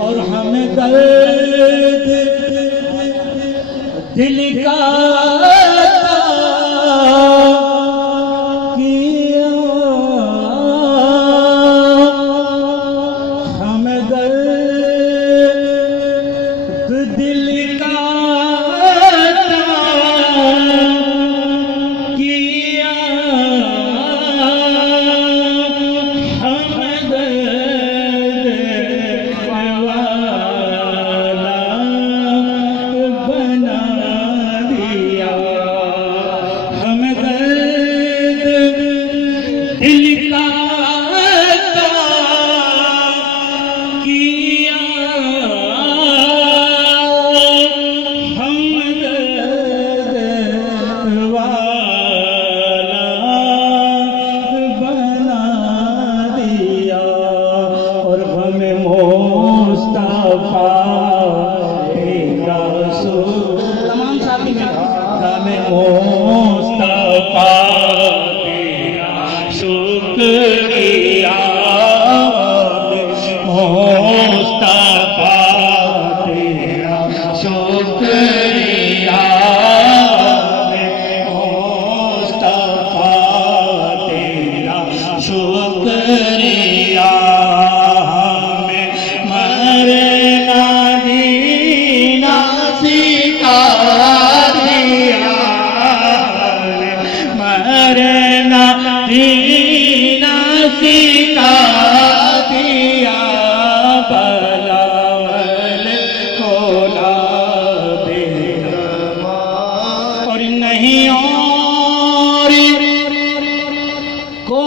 और हमें दर्द दिल का किया, हमें दर्द दिल का किया, हमें दर्द वाला बना दिया, हमें दर्द दिल का किया, हम दर्द वाला बना दिया। और हमें मुस्तफा तेरा तमाम साथी में हमें मुस्तफा तेरा शुक्रिया, मुस्तफा तेरा शुक्रिया, मुस्तफा तेरा शुक्रिया। हमें मरना जीना सिखा दिया, मरना जीना सिखा दिया, बलावल खोला दे और नहीं और को